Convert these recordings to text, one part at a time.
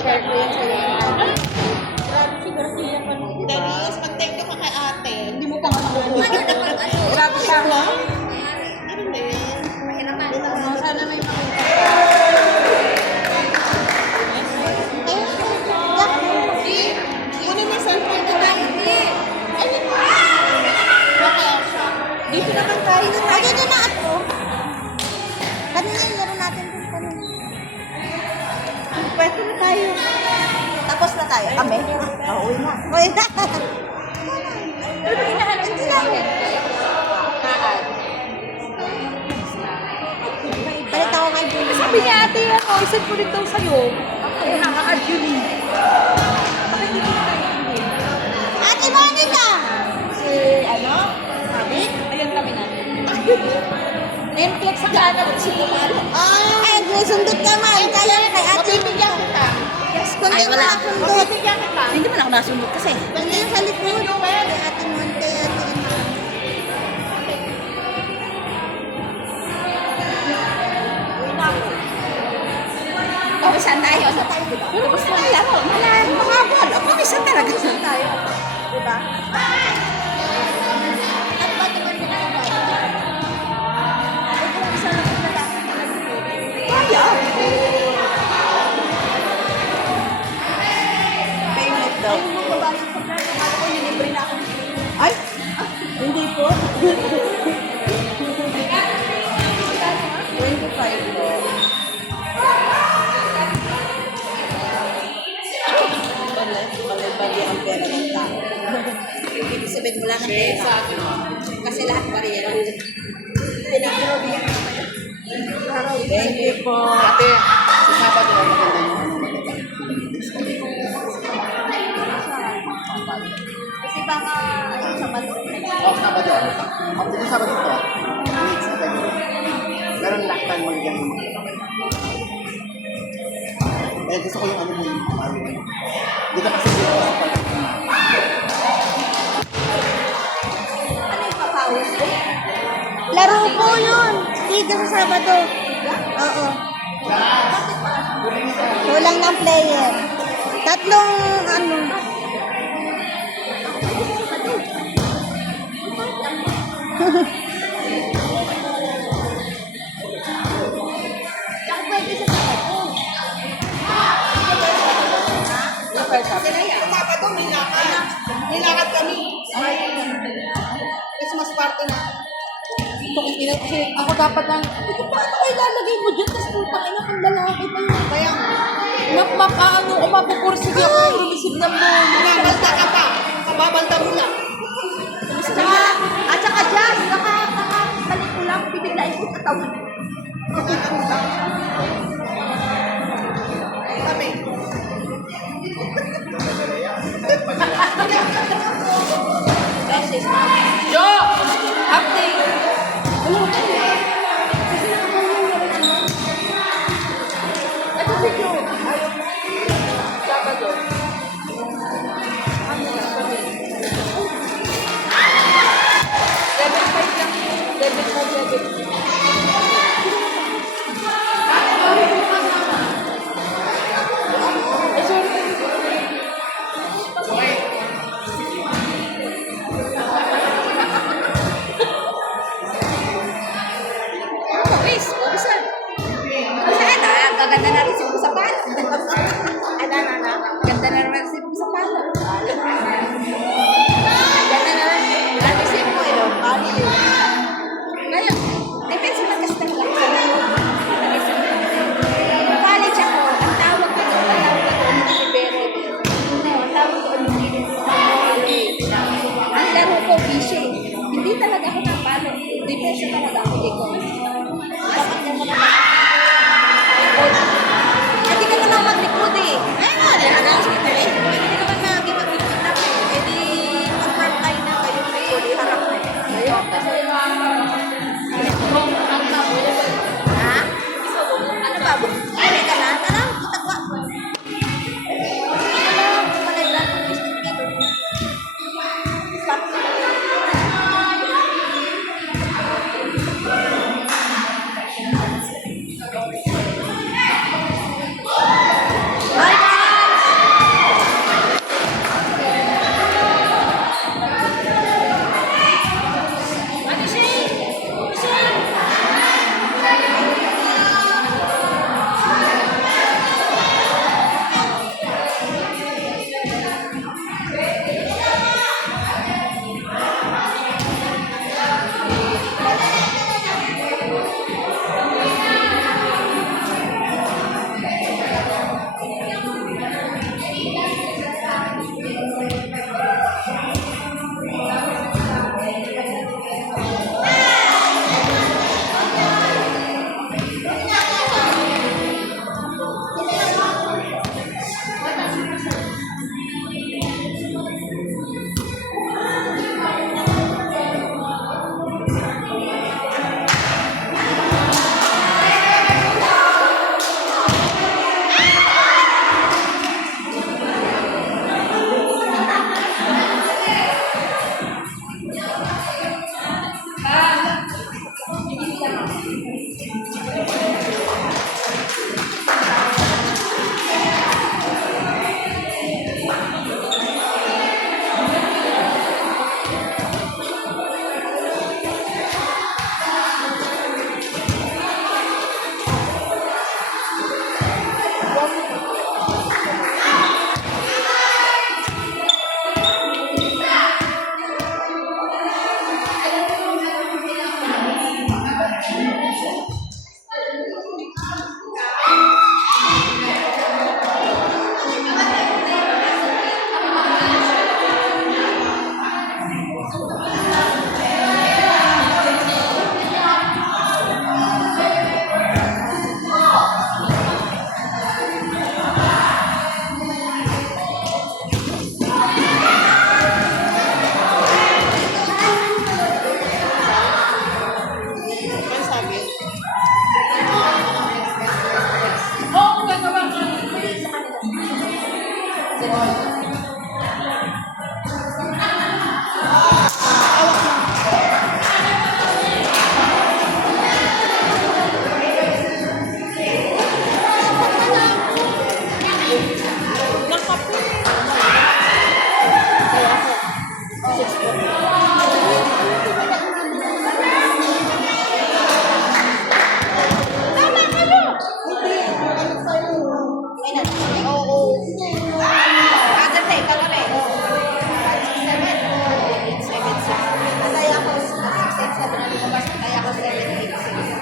share ko yan sa'yo. Grabe, siguro siya pa nung iba. Darius, mag-thank you ka kay ate. Hindi mo pa nga makukuha. Grabe siya. Ano na yan? Mahiraman. Sana may makita. Kunin mo yung cellphone ko na. Dito naman tayo. Ay, dito na ako. Kanina yung laro natin dun kanina. Pwede na tayo. Tapos na tayo. Kami? Uwi na. Uwi na. Ano hinahanap mo sa akin? Balik ako kay Julie. Sabi niya ate, ano, isend ko rin daw sa'yo. Ay, nakaka-add yun eh. Bakit hindi ko tayo yun? Ate Monica! Si, ano? Abit? Ayan kami natin. Ayun, flex sa kanan at sinuman. Ay, sundot ka man. Kaya kay ate. Mabibigyan kita. Yes, kundi Ay, mo wala. na sundot. Mabibigyan kita. Hindi mo na ako nasunod kasi. Kundi yung sa likod. Kay ate Monte, ate Ina. Oh, saan tayo? Saan tayo, diba? Tapos na ang laro. Mga ball. O, kami saan talaga? Saan tayo? Diba? At ba't naman yung kung isa lang yung lalaki na nag-ibig. Kaya. Payment daw. Ay, mo babayad sa plan. Akala ko nilibre na ako. Ay! Hindi po. 25 po. Bali ang pera ng tao. Ibig sabihin wala ng pera. Kasi lahat bariya lang. Thank you po. Ate, sa Sabado na maganda yung ano maganda. Kasi baka ayun sa bato. Oh, Sabado. After yung Sabado ito, weeks na tayo. Meron laktan magiging yung mga. Eh, gusto ko yung ano mo yung hindi ka kasi dito sa pala. Ano yung papawis ko? Laro po yun. Dito sa Sabado. Oo. Kulang ng player. Tatlong ano. Pwede sa Sabado. Sabado, may lakad. May lakad kami. Christmas party na. Ako dapat lang, paano ko ilalagay mo dyan? Tapos putang ina kung lalaki pa yun. Kaya, Makaano ko, mapupursige ako ng rumisig ng loan. nabalta ka pa. Kababalta mo lang. At saka dyan, nakakabalik ko lang, bibiglain ko katawan. Kami. Jo! Update! Ito si Jo. Sabado. Level 5 lang. Level 5, level 5. Agad eh, kagali. 5, 6, 7, 8, 7, 6. Patay ako 6, 8, 7, ano ba? Patay ako 7, 8, 6.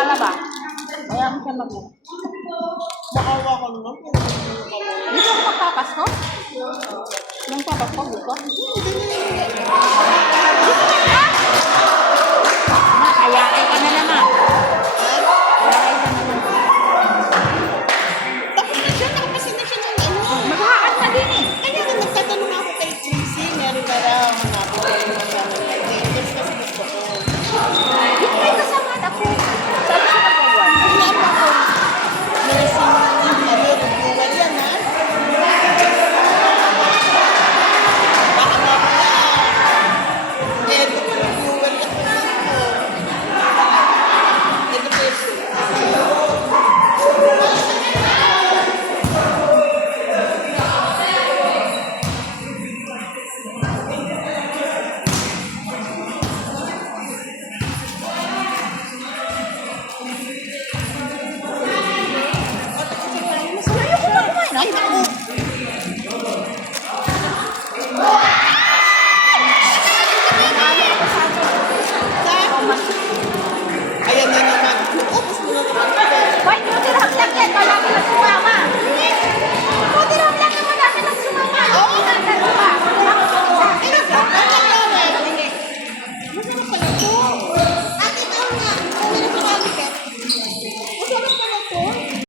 Bahala ba? Kaya mo siya mag- Makawa ka naman. Dito ako magpapas, no? Yung papas ko, dito. Hindi, ganyan.